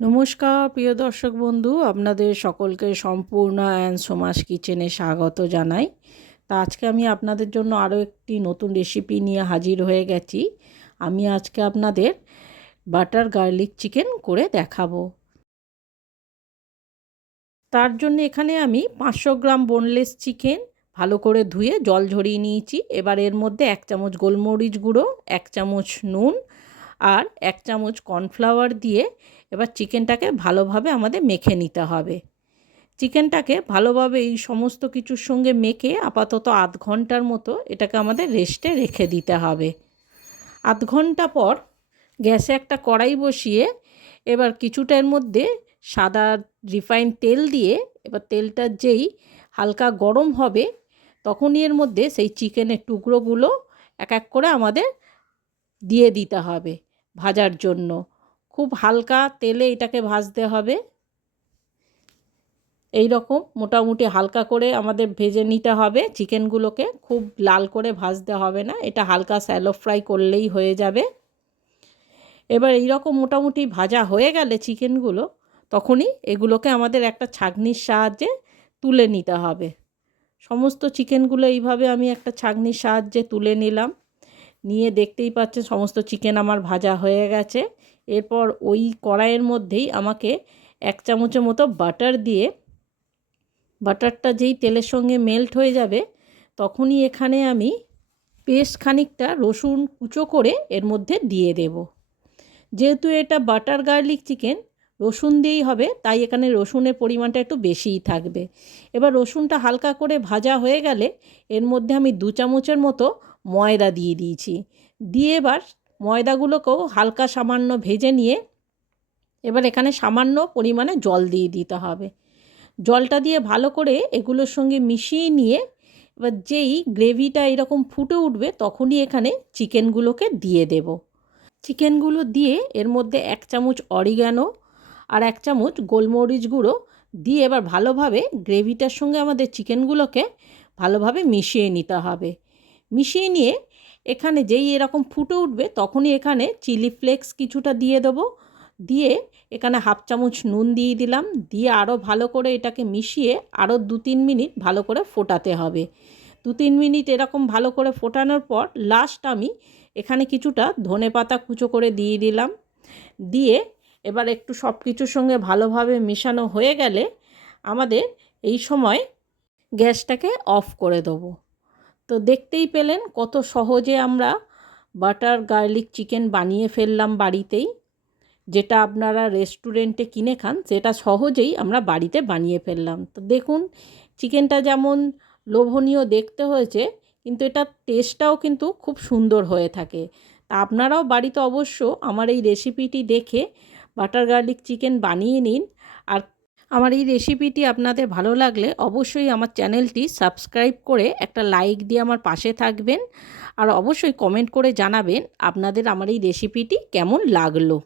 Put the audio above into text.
নমস্কার প্রিয় দর্শক বন্ধু, আপনাদের সকলকে সম্পূর্ণ অ্যান্ড সোমাস কিচেনে স্বাগত জানাই। তা আজকে আমি আপনাদের জন্য আরও একটি নতুন রেসিপি নিয়ে হাজির হয়ে গেছি। আমি আজকে আপনাদের বাটার গার্লিক চিকেন করে দেখাবো। তার জন্য এখানে আমি 500 গ্রাম বোনলেস চিকেন ভালো করে ধুয়ে জল ঝরিয়ে নিয়েছি। এবার এর মধ্যে 1 চামচ গোলমরিচ গুঁড়ো, 1 চামচ নুন আর 1 চামচ কর্নফ্লাওয়ার দিয়ে এবার চিকেনটাকে ভালোভাবে আমাদের মেখে নিতে হবে। চিকেনটাকে ভালোভাবে এই সমস্ত কিছুর সঙ্গে মেখে আপাতত আধ ঘন্টার মতো এটাকে আমাদের রেস্টে রেখে দিতে হবে। আধ ঘন্টা পর গ্যাসে একটা কড়াই বসিয়ে এবার কিছুটা এর মধ্যে সাদা রিফাইন তেল দিয়ে এবার তেলটা যেই হালকা গরম হবে তখনই এর মধ্যে সেই চিকেনের টুকরোগুলো এক এক করে আমাদের দিয়ে দিতে হবে ভাজার জন্য। খুব হালকা তেলে এটাকে ভাজতে হবে। এই রকম মোটামুটি হালকা করে আমাদের ভেজে নিতে হবে চিকেনগুলোকে, খুব লাল করে ভাজতে হবে না, এটা হালকা শ্যালো ফ্রাই করলেই হয়ে যাবে। এবার এই রকম মোটামুটি ভাজা হয়ে গেলে চিকেনগুলো তখনই এগুলোকে আমাদের একটা ছাঁকনির সাহায্যে তুলে নিতে হবে। সমস্ত চিকেনগুলো এইভাবে আমি একটা ছাঁকনির সাহায্যে তুলে নিলাম। নিয়ে দেখতেই পাচ্ছেন সমস্ত চিকেন আমার ভাজা হয়ে গেছে। এরপর ওই কড়াইয়ের মধ্যেই আমাকে 1 চামচের মতো বাটার দিয়ে, বাটারটা যেই তেলের সঙ্গে মেল্ট হয়ে যাবে তখনই এখানে আমি বেশ খানিকটা রসুন কুচো করে এর মধ্যে দিয়ে দেব। যেহেতু এটা বাটার গার্লিক চিকেন রসুন দিয়েই হবে তাই এখানে রসুনের পরিমাণটা একটু বেশিই থাকবে। এবার রসুনটা হালকা করে ভাজা হয়ে গেলে এর মধ্যে আমি 2 চামচের মতো ময়দা দিয়ে দিয়েছি। দিয়ে এবার ময়দাগুলোকেও হালকা সামান্য ভেজে নিয়ে এবার এখানে সামান্য পরিমাণে জল দিয়ে দিতে হবে। জলটা দিয়ে ভালো করে এগুলোর সঙ্গে মিশিয়ে নিয়ে এবার যেই গ্রেভিটা এরকম ফুটে উঠবে তখনই এখানে চিকেনগুলোকে দিয়ে দেব। চিকেনগুলো দিয়ে এর মধ্যে 1 চামচ অরিগ্যানো আর 1 চামচ গোলমরিচ গুঁড়ো দিয়ে এবার ভালোভাবে গ্রেভিটার সঙ্গে আমাদের চিকেনগুলোকে ভালোভাবে মিশিয়ে নিতে হবে। মিশিয়ে নিয়ে এখানে যেই এরকম ফুটে উঠবে তখনই এখানে চিলি ফ্লেক্স কিছুটা দিয়ে দেবো। দিয়ে এখানে 1/2 চামচ নুন দিয়ে দিলাম। দিয়ে আরও ভালো করে এটাকে মিশিয়ে আরও 2-3 মিনিট ভালো করে ফোটাতে হবে। 2-3 মিনিট এরকম ভালো করে ফোটানোর পর লাস্ট আমি এখানে কিছুটা ধনেপাতা কুচো করে দিয়ে দিলাম। দিয়ে এবার একটু সব কিছুর সঙ্গে ভালোভাবে মেশানো হয়ে গেলে আমাদের এই সময় গ্যাসটাকে অফ করে দেবো। তো দেখতেই পেলেন কত সহজে আমরা বাটার গার্লিক চিকেন বানিয়ে ফেললাম বাড়িতেই। যেটা আপনারা রেস্টুরেন্টে কিনে খান সেটা সহজেই আমরা বাড়িতে বানিয়ে ফেললাম। তো দেখুন চিকেনটা যেমন লোভনীয় দেখতে হয়েছে কিন্তু এটার টেস্টটাও কিন্তু খুব সুন্দর হয়ে থাকে। তা আপনারাও বাড়িতে অবশ্য আমার এই রেসিপিটি দেখে বাটার গার্লিক চিকেন বানিয়ে নিন। আর আমার এই রেসিপিটি আপনাদের ভালো লাগলে অবশ্যই আমার চ্যানেলটি সাবস্ক্রাইব করে একটা লাইক দিয়ে আমার পাশে থাকবেন। আর অবশ্যই কমেন্ট করে জানাবেন আপনাদের আমার এই রেসিপিটি কেমন লাগলো।